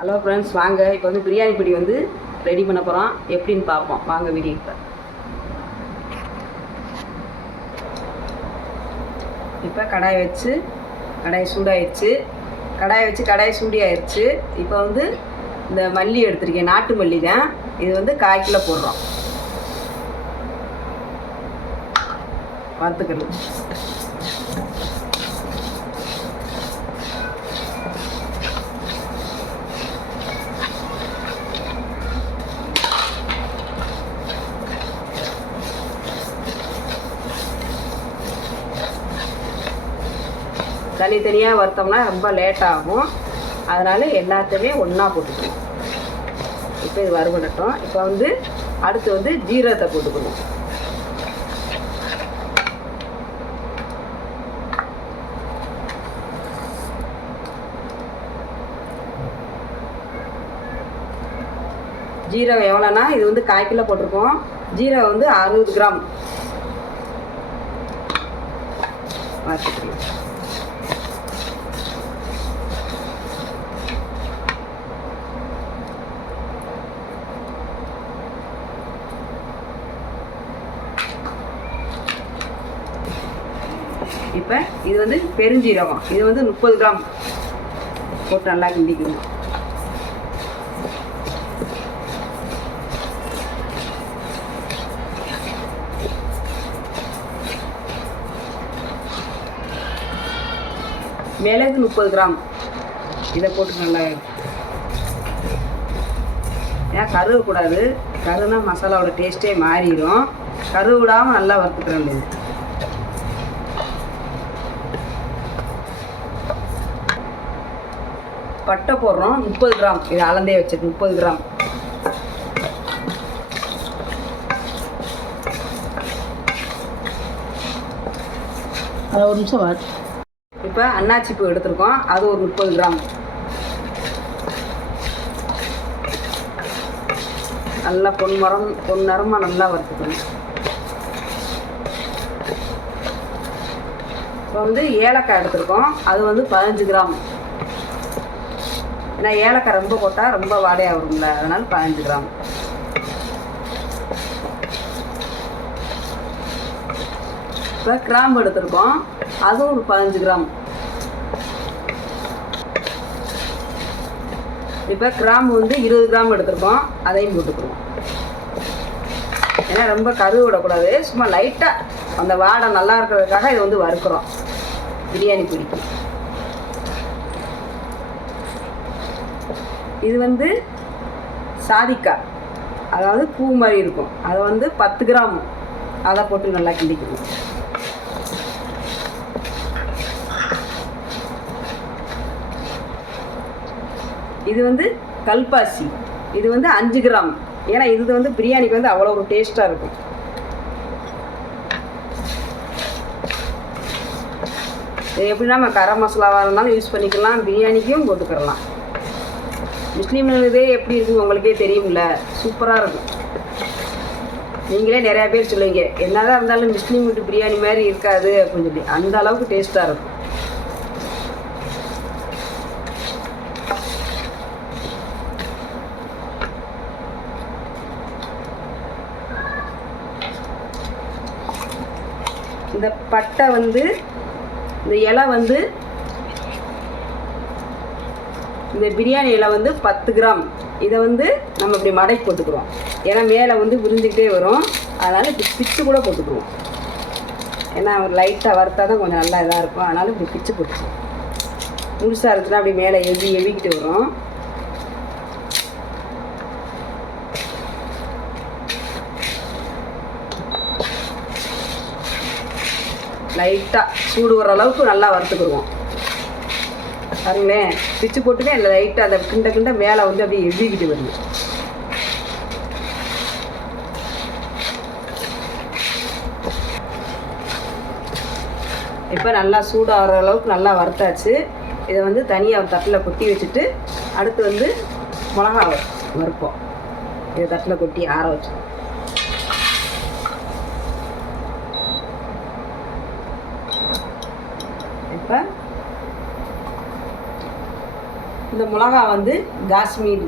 Hello friends வாங்க. இப்போ வந்து பிரியாணி பிடி வந்து ரெடி பண்ண போகிறோம் எப்படின்னு பார்ப்போம். வாங்க வீடியோ இப்போ. இப்போ கடாய் வச்சு கடாய் சூடாயிடுச்சு கடாய் வச்சு கடாய் சூடி ஆயிடுச்சு இப்போ வந்து இந்த மல்லி எடுத்திருக்கேன். நாட்டு மல்லி தான். இது வந்து கால் கிலோ போடுறோம். வறுத்துக்கிறது தனித்தனியாக வறுத்தோம்னா ரொம்ப லேட் ஆகும். அதனால் எல்லாத்தையுமே ஒன்றா போட்டுக்கணும். இப்போ இது வறுபடட்டும் இப்போ வந்து அடுத்து வந்து ஜீரகத்தை போட்டுக்கணும். ஜீரகம் எவ்வளோனா இது வந்து கால் கிலோ போட்டிருக்கோம். ஜீரகம் வந்து அறுபது கிராம். பார்த்துக்கலாம் இப்போ இது வந்து பெருஞ்சீரகம். இது வந்து முப்பது கிராம். போட்டு நல்லா கிண்டிக்கணும். மிளகு முப்பது கிராம். இதை போட்டு நல்லா ஏன் கருவக்கூடாது கருனா மசாலாவோட டேஸ்ட்டே மாறிடும். கருவிடாமல் நல்லா நல்லா வறுத்துக்கிற பட்டை போடுறோம். முப்பது கிராம். இது அளந்தே வச்சிருக்கு. முப்பது கிராம். ஒரு நிமிஷம் இப்போ அன்னாச்சி பூ எடுத்திருக்கோம். அது ஒரு முப்பது கிராம். நல்லா பொன்மரம் பொன்னரமாக நல்லா வறுத்துக்கணும். இப்போ வந்து ஏலக்காய் எடுத்திருக்கோம். அது வந்து பதினஞ்சு கிராம். ஏன்னா ஏலக்காய் ரொம்ப போட்டால் ரொம்ப வாடையாக வரும்ல அதனால் பதினஞ்சு கிராம். இப்போ கிராம்பு எடுத்திருக்கோம். அதுவும் ஒரு பதினஞ்சு கிராம். இப்போ கிராம்பு வந்து இருபது கிராம் எடுத்திருக்கோம். அதையும் போட்டுக்குருவோம் ஏன்னா ரொம்ப கருவு விடக்கூடாது. சும்மா லைட்டாக அந்த வாடை நல்லா இருக்கிறதுக்காக இதை வந்து வறுக்கிறோம். பிரியாணி பிடிக்கும் இது வந்து சாதிக்காய் அதாவது பூ மாதிரி இருக்கும். அதை வந்து பத்து கிராம். அதை போட்டு நல்லா கிண்டிக்கணும். இது வந்து கல்பாசி. இது வந்து அஞ்சு கிராம். ஏன்னா இது வந்து பிரியாணிக்கு வந்து அவ்வளோ ஒரு டேஸ்ட்டாக இருக்கும். இது எப்படின்னா நம்ம கரம் மசாலாவாக இருந்தாலும் யூஸ் பண்ணிக்கலாம். பிரியாணிக்கும் போட்டுக்கிறலாம் முஸ்லீம் இதே எப்படி இருக்குன்னு உங்களுக்கே தெரியும்ல? சூப்பராக இருக்கும். நீங்களே நிறையா பேர் சொல்லுவீங்க என்னதான் இருந்தாலும் முஸ்லீம் வீட்டு பிரியாணி மாதிரி இருக்காது அப்படின்னு சொல்லி. அந்த அளவுக்கு டேஸ்ட்டாக இருக்கும். இந்த பட்டை வந்து இந்த இலை வந்து இந்த பிரியாணி இலை வந்து பத்து கிராம். இதை வந்து நம்ம இப்படி மடக்கி போட்டுக்கிறோம். ஏன்னா மேலே வந்து விரிஞ்சுக்கிட்டே வரும். அதனால் இப்படி பிச்சு கூட போட்டுக்குவோம் ஏன்னா ஒரு லைட்டாக வறுத்தா தான் கொஞ்சம் நல்லா இதாக இருக்கும். அதனால் இப்படி பிச்சு போட்டுக்குவோம் முழுசாக இருந்துச்சுன்னா அப்படி மேலே எவி எவிக்கிட்டு வரும். லைட்டாக சூடு வர அளவுக்கு நல்லா வறுத்துக்கிடுவோம். பாருங்களேன் பிச்சு போட்டுமே லைட்டாக அந்த கிண்ட கிண்ட மேலே வந்து அப்படியே எவ்விக்கிட்டு வருது. இப்போ நல்லா சூடாகிற அளவுக்கு நல்லா வறுத்தாச்சு. இதை வந்து தனியாக தட்டில் கொட்டி வச்சுட்டு அடுத்து வந்து மிளகா வறுப்போம். இதை தட்டில் கொட்டி ஆற வச்சு இப்போ இந்த மிளகா வந்து காஷ்மீர்.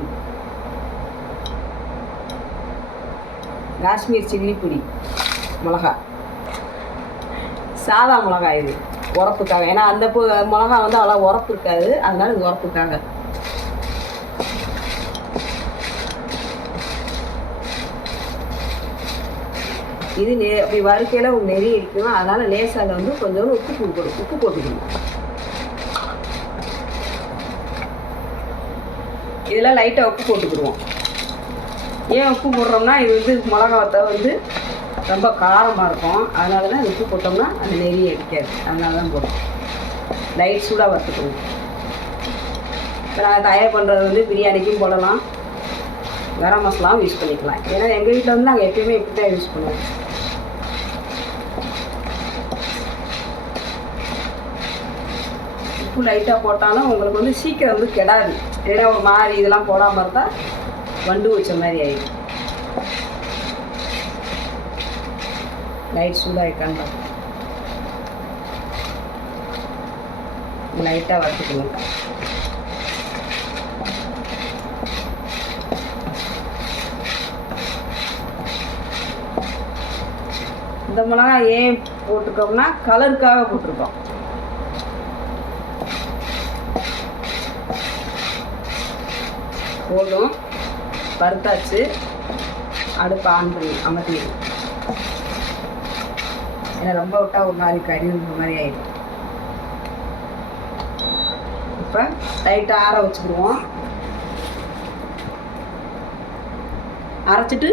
காஷ்மீர் சில்லி பொடி மிளகா. சாதா மிளகா இது உரப்புக்காக. ஏன்னா அந்த மிளகா வந்து அவ்வளோ உரப்பு இருக்காது. அதனால இது உரப்புக்காக. இது நெ அப்படி வறுக்கையில் ஒரு நெறி இருக்கும் அதனால் லேசாக வந்து கொஞ்சோண்டு உப்பு போட்டு உப்பு போட்டுக்கணும். இதெல்லாம் லைட்டாக உப்பு போட்டுக்கிடுவோம். ஏன் உப்பு போடுறோம்னா இது வந்து மிளகா வந்து ரொம்ப காரமாக இருக்கும். அதனால தான் உப்பு போட்டோம்னா அந்த நெறியை அடிக்காது அதனால தான் போடும் லைட் சூடாக வறுத்துக்கணும். இப்போ நாங்கள் தயார் பண்ணுறது வந்து பிரியாணிக்கும் போடலாம். கரம் மசாலாவும் யூஸ் பண்ணிக்கலாம். ஏன்னா எங்கள் வீட்டில் வந்து நாங்கள் எப்பயுமே இப்படி தான் யூஸ் பண்ணுவோம். உப்பு லைட்டாக போட்டாலும் உங்களுக்கு வந்து சீக்கிரம் வந்து கெடாது. இடம் ஒரு மாதிரி இதெல்லாம் போடாமல் இருந்தால் வண்டு வச்ச மாதிரி ஆயிடும். லைட் சூடாக இருக்கான்னு பார்த்து லைட்டாக வறுத்துக்கணும் இந்த மிளகா ஏன் போட்டிருக்கோம்னா கலருக்காக போட்டிருக்கோம். போதும் வறுத்தாச்சு. அடுப்பு ஆன் பண்ணி அமர்த்தி. ஏன்னா ரொம்ப விட்டால் ஒரு மாதிரி கறி மாதிரி ஆயிடும். இப்போ லைட்டாக ஆற வச்சுக்கிடுவோம். அரைச்சிட்டு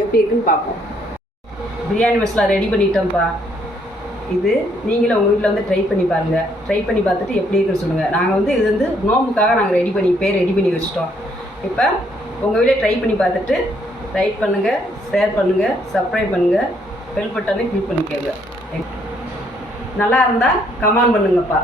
எப்படி இருக்குன்னு பார்ப்போம். பிரியாணி மசாலா ரெடி பண்ணிட்டோம்ப்பா. இது நீங்களும் உங்கள் வீட்டில் வந்து ட்ரை பண்ணி பாருங்கள் ட்ரை பண்ணி பார்த்துட்டு எப்படி இருக்குன்னு சொல்லுங்கள் நாங்கள் வந்து இது வந்து நோம்புக்காக நாங்கள் ரெடி பண்ணி பேர் ரெடி பண்ணி வச்சுட்டோம். இப்போ உங்கள் வீட்டில் ட்ரை பண்ணி பார்த்துட்டு லைக் பண்ணுங்கள் ஷேர் பண்ணுங்கள் சப்ஸ்கிரைப் பண்ணுங்கள் பெல் பட்டனை கிளிக் பண்ணிக்கோங்க. நல்லா இருந்தால் கமெண்ட் பண்ணுங்கப்பா.